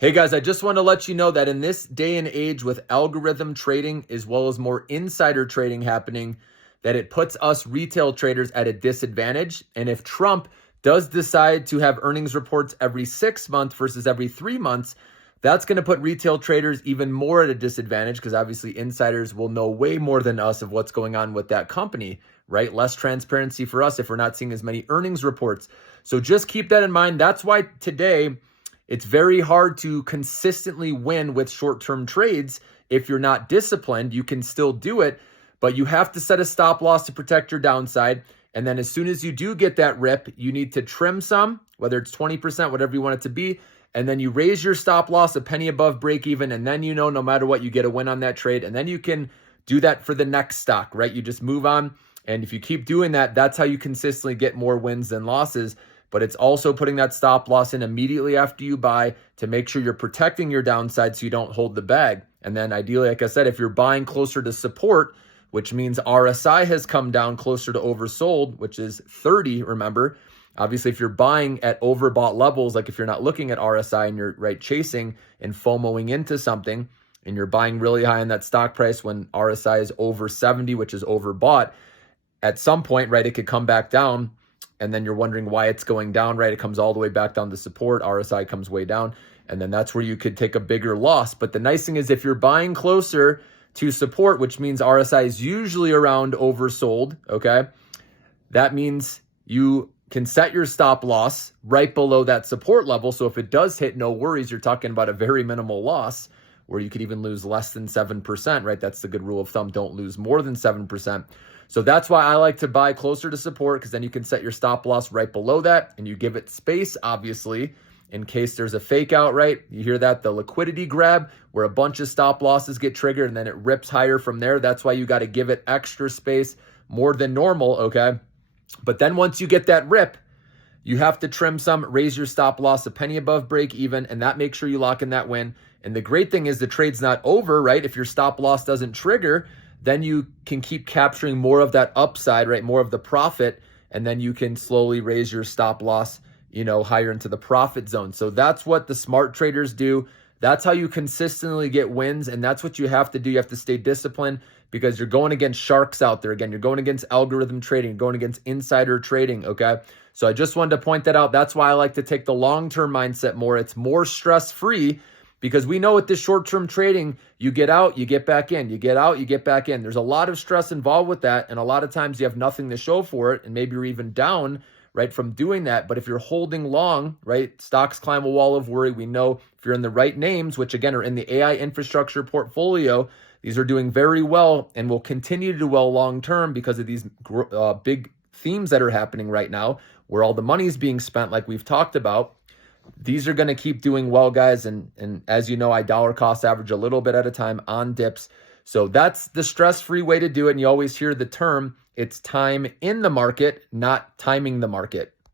Hey guys, I just want to let you know that in this day and age with algorithm trading as well as more insider trading happening, that it puts us retail traders at a disadvantage. And if Trump does decide to have earnings reports every 6 months versus every 3 months, that's going to put retail traders even more at a disadvantage because obviously insiders will know way more than us of what's going on with that company, right? Less transparency for us if we're not seeing as many earnings reports. So just keep that in mind. That's why today, it's very hard to consistently win with short-term trades. If you're not disciplined, you can still do it, but you have to set a stop loss to protect your downside. And then as soon as you do get that rip, you need to trim some, whether it's 20%, whatever you want it to be. And then you raise your stop loss a penny above break even. And then, no matter what, you get a win on that trade. And then you can do that for the next stock, right? You just move on. And if you keep doing that, that's how you consistently get more wins than losses. But it's also putting that stop loss in immediately after you buy to make sure you're protecting your downside so you don't hold the bag. And then ideally, like I said, if you're buying closer to support, which means RSI has come down closer to oversold, which is 30, remember. Obviously, if you're buying at overbought levels, like if you're not looking at RSI and you're chasing and FOMOing into something, and you're buying really high in that stock price when RSI is over 70, which is overbought, at some point, right, it could come back down. And then you're wondering why it's going down, right? It comes all the way back down to support. RSI comes way down. And then that's where you could take a bigger loss. But the nice thing is if you're buying closer to support, which means RSI is usually around oversold, okay? That means you can set your stop loss right below that support level. So if it does hit, no worries. You're talking about a very minimal loss where you could even lose less than 7%, right? That's the good rule of thumb. Don't lose more than 7%. So that's why I like to buy closer to support because then you can set your stop loss right below that and you give it space, obviously, in case there's a fake out, right? You hear that? The liquidity grab where a bunch of stop losses get triggered and then it rips higher from there. That's why you got to give it extra space more than normal, okay? But then once you get that rip, you have to trim some, raise your stop loss a penny above break even, and that makes sure you lock in that win. And the great thing is the trade's not over, right? If your stop loss doesn't trigger, then you can keep capturing more of that upside, right? More of the profit, and then you can slowly raise your stop loss, higher into the profit zone. So that's what the smart traders do. That's how you consistently get wins, and that's what you have to do. You have to stay disciplined because you're going against sharks out there. Again, you're going against algorithm trading, going against insider trading, okay? So I just wanted to point that out. That's why I like to take the long-term mindset more. It's more stress-free because we know with this short-term trading, you get out, you get back in, you get out, you get back in. There's a lot of stress involved with that, and a lot of times you have nothing to show for it, and maybe you're even down, right, from doing that. But if you're holding long, right, stocks climb a wall of worry. We know if you're in the right names, which again are in the AI infrastructure portfolio, these are doing very well and will continue to do well long-term because of these big themes that are happening right now, where all the money is being spent, like we've talked about. These are going to keep doing well, guys. And as you know, I dollar cost average a little bit at a time on dips. So that's the stress-free way to do it. And you always hear the term, it's time in the market, not timing the market.